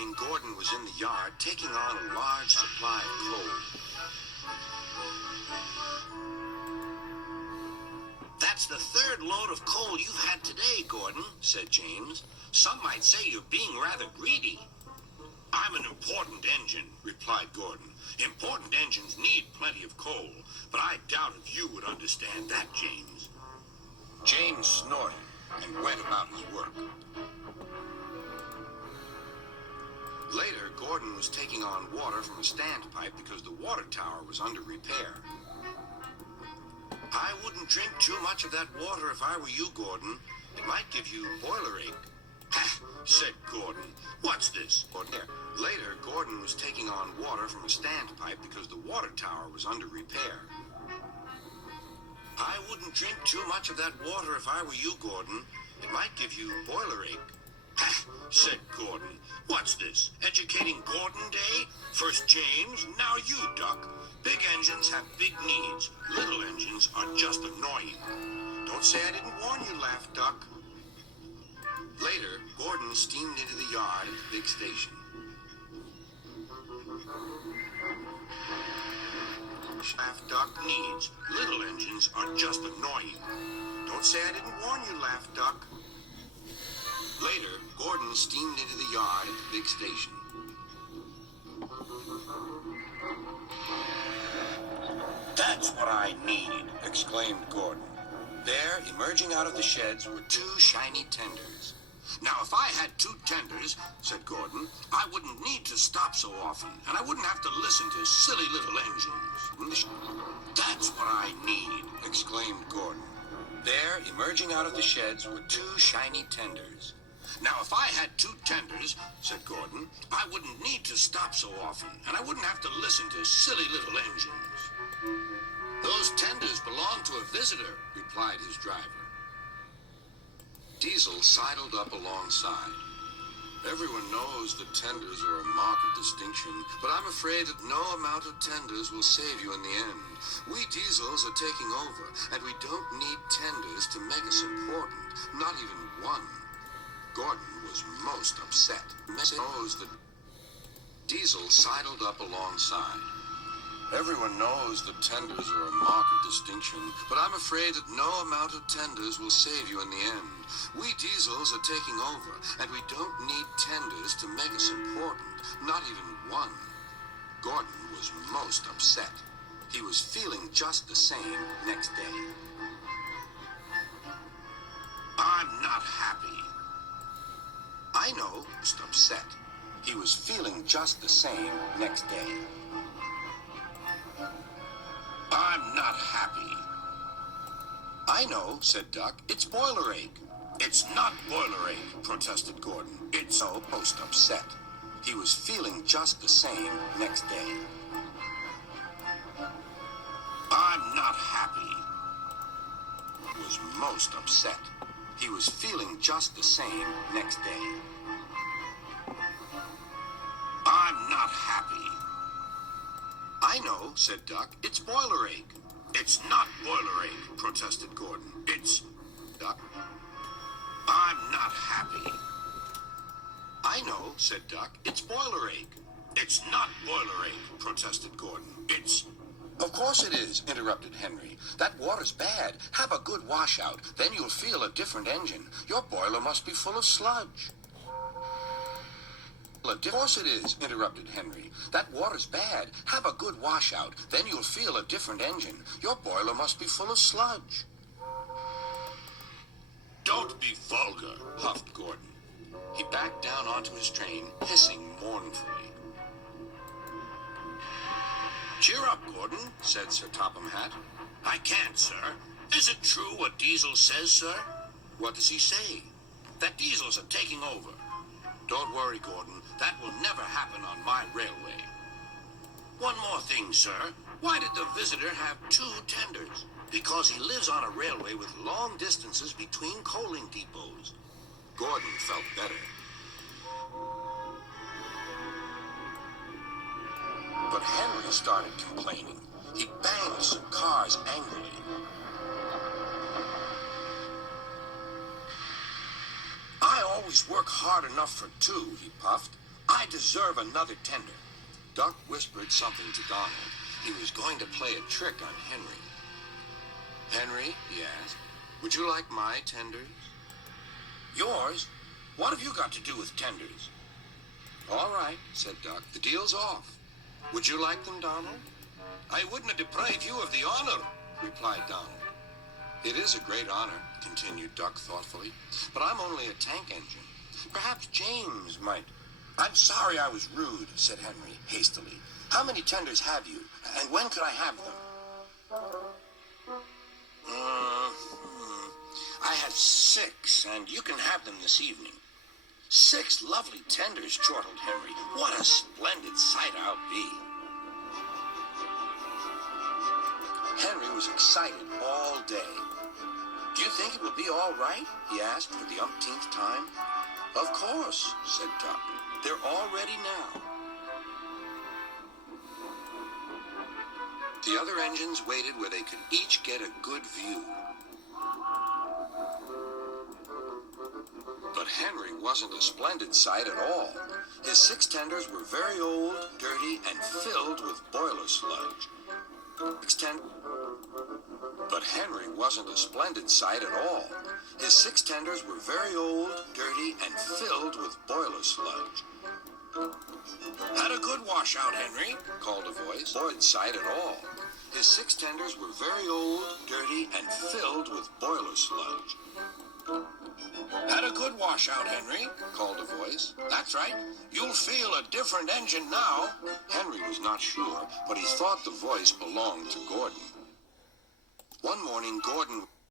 morning, Gordon was in the yard taking on a large supply of coal. "That's the third load of coal you've had today, Gordon," said James. "Some might say you're being rather greedy." "I'm an important engine," replied Gordon. "Important engines need plenty of coal, but I doubt if you would understand that, James." James snorted and went about his work. Later, Gordon was taking on water from a standpipe because the water tower was under repair. "I wouldn't drink too much of that water if I were you, Gordon. It might give you boiler ache." "Ha!" said Gordon. "What's this?" Later, Gordon was taking on water from a standpipe because the water tower was under repair. "I wouldn't drink too much of that water if I were you, Gordon. It might give you boiler ache." "Ha!" said Gordon. "What's this? Educating Gordon Day? First James, now you, Duck. Big engines have big needs. Little engines are just annoying." "Don't say I didn't warn you," laughed Duck. Later, Gordon steamed into the yard at the big station. Laughed Duck. "Needs. Little engines are just annoying." "Don't say I didn't warn you," laughed Duck. Later, Gordon steamed into the yard at the big station. "That's what I need," exclaimed Gordon. There, emerging out of the sheds, were two shiny tenders. "Now, if I had two tenders," said Gordon, "I wouldn't need to stop so often, and I wouldn't have to listen to silly little engines." "That's what I need," exclaimed Gordon. There, emerging out of the sheds, were two shiny tenders. "Now, if I had two tenders," said Gordon, "I wouldn't need to stop so often, and I wouldn't have to listen to silly little engines." "Those tenders belong to a visitor," replied his driver. Diesel sidled up alongside. "Everyone knows that tenders are a mark of distinction, but I'm afraid that no amount of tenders will save you in the end. We Diesels are taking over, and we don't need tenders to make us important, not even one." Gordon was most upset. Knows that Diesel sidled up alongside. "Everyone knows that tenders are a mark of distinction, but I'm afraid that no amount of tenders will save you in the end. We Diesels are taking over, and we don't need tenders to make us important, not even one." Gordon was most upset. He was feeling just the same next day. "I'm not happy." "I know," most upset. He was feeling just the same next day. "I'm not happy." "I know," said Duck. "It's boiler ache." "It's not boiler ache," protested Gordon. "It's so most upset. He was feeling just the same next day. "I'm not happy." He was most upset. He was feeling just the same next day. "I'm not happy." "I know," said Duck. "It's boiler ache." "It's not boiler ache," protested Gordon. "It's Duck." "I'm not happy." "I know," said Duck. "It's boiler ache." "It's not boiler ache," protested Gordon. "It's..." "Of course it is," interrupted Henry. "That water's bad. Have a good washout. Then you'll feel a different engine. Your boiler must be full of sludge." "Of course it is," interrupted Henry. "That water's bad. Have a good washout. Then you'll feel a different engine. Your boiler must be full of sludge." "Don't be vulgar," huffed Gordon. He backed down onto his train, hissing mournfully. "Cheer up, Gordon," said Sir Topham Hatt. "I can't, sir. Is it true what Diesel says, sir?" "What does he say?" "That Diesels are taking over." "Don't worry, Gordon. That will never happen on my railway." "One more thing, sir. Why did the visitor have two tenders?" "Because he lives on a railway with long distances between coaling depots." Gordon felt better. But Henry started complaining. He banged some cars angrily. "I always work hard enough for two," he puffed. I deserve another tender. Duck whispered something to Donald. He was going to play a trick on Henry. Henry, he asked, would you like my tenders? Yours? What have you got to do with tenders? All right, said Duck. The deal's off. Would you like them, Donald? I wouldn't deprive you of the honor, replied Donald. It is a great honor, continued Duck thoughtfully, but I'm only a tank engine. Perhaps James might. I'm sorry I was rude, said Henry hastily. How many tenders have you, and when could I have them? I have 6, and you can have them this evening. 6 lovely tenders, chortled Henry. What a splendid sight I'll be. Henry was excited all day. Do you think it will be all right? He asked for the umpteenth time. Of course, said Duck. They're all ready now. The other engines waited where they could each get a good view. But Henry wasn't a splendid sight at all. His 6 tenders were very old, dirty, and filled with boiler sludge. But Henry wasn't a splendid sight at all. His 6 tenders were very old, dirty, and filled with boiler sludge. Had a good washout, Henry, called a voice. Boyd sight at all. His 6 tenders were very old, dirty, and filled with boiler sludge. Had a good washout, Henry, called a voice. That's right. You'll feel a different engine now. Henry was not sure, but he thought the voice belonged to Gordon. One morning, Gordon